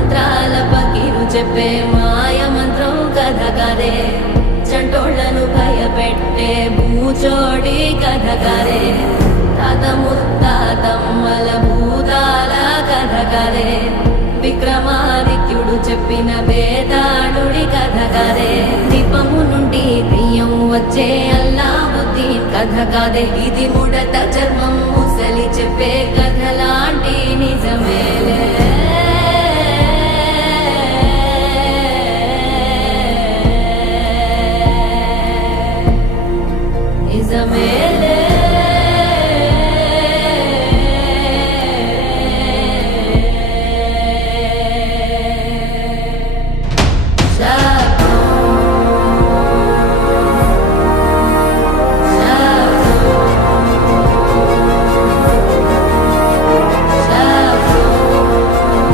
మంత్రాల పకీరు చెప్పే మాయ మంత్రం కథ కదే చంటోళ్లను భయపెట్టే భూచోడి కథ కదే తాత ముత్తాతమ్మల భూతాల కథ కదే విక్రమాదిత్యుడు చెప్పిన వేదాళుడి కథ కదే దీపము నుండి దెయ్యం వచ్చే అల్లావుద్దీన్ కథ కాదే ఇది ముడత చర్మం ముసలి చెప్పే కథ